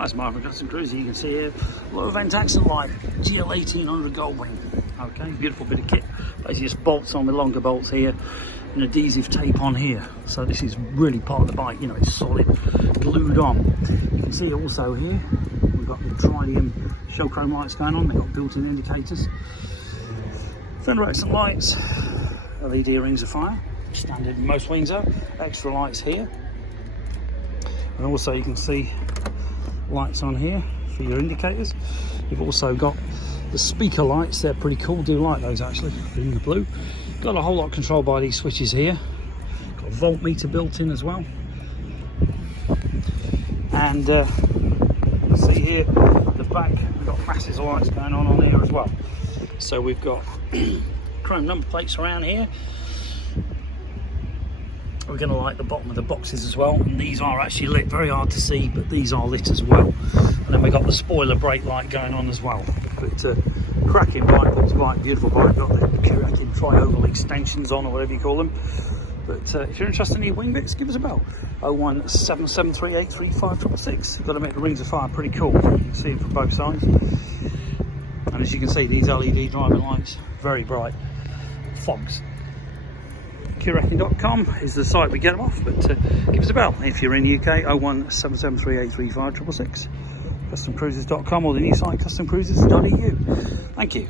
That's my Custom Cruiser. You can see here a lot of vent accent light, GL1800 gold wing. Okay, beautiful bit of kit. Basically just bolts on with longer bolts here and adhesive tape on here. So this is really part of the bike, you know, it's solid, glued on. You can see also here, we've got the Trillium show chrome lights going on. They've got built-in indicators. Fender accent lights, LED rings of fire, standard in most wings though. Extra lights here. And also you can see lights on here for your indicators. You've also got the speaker lights. They're pretty cool, do like those actually, in the blue. Got a whole lot controlled by these switches here. Got a voltmeter built in as well. And you can see here the back, we've got masses of lights going on here as well. So we've got chrome number plates around here. We're going to light the bottom of the boxes as well, and these are actually lit, very hard to see, but these are lit as well. And then we've got the spoiler brake light going on as well. But cracking bike, looks like beautiful bike. Got the Kuryakyn tri-oval extensions on, or whatever you call them. But if you're interested in any wing bits, give us a bell. 01773835666. Got to make the rings of fire pretty cool. You can see them from both sides. And as you can see, these LED driving lights, very bright. Fogs. Kuryakyn.com is the site we get them off, but give us a bell if you're in the UK. 01773835666. CustomCruisers.com or the new site customcruisers.eu. Thank you.